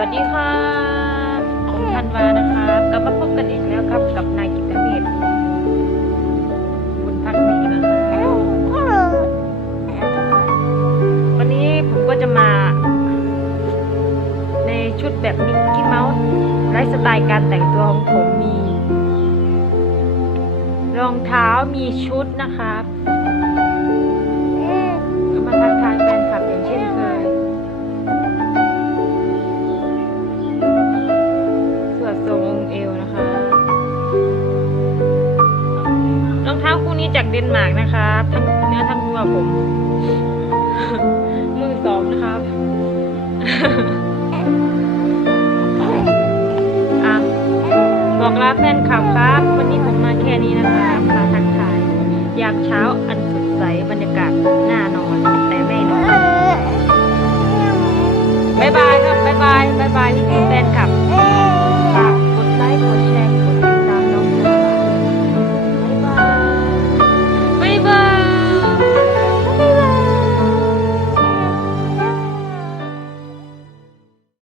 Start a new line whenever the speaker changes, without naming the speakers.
วัสดีค่ะผมธันวานะคะกลับมาพบกันอีกแล้วครับกับนายกิตเมธบุญพักดีนะคะวันนี้ผมก็จะมา ในชุดแบบมิกกี้เมาส์ไลฟ์สไตล์การแต่งตัวของผมมี รองเท้ามีชุดนะครั นี้จากเดนมาร์กนะคะทั้งเนื้อทั้งตัวผม มือสองนะครับอะบอกลาแฟนคลับครับ วันนี้ผมมาแค่นี้นะคะมาทักทายยามเช้า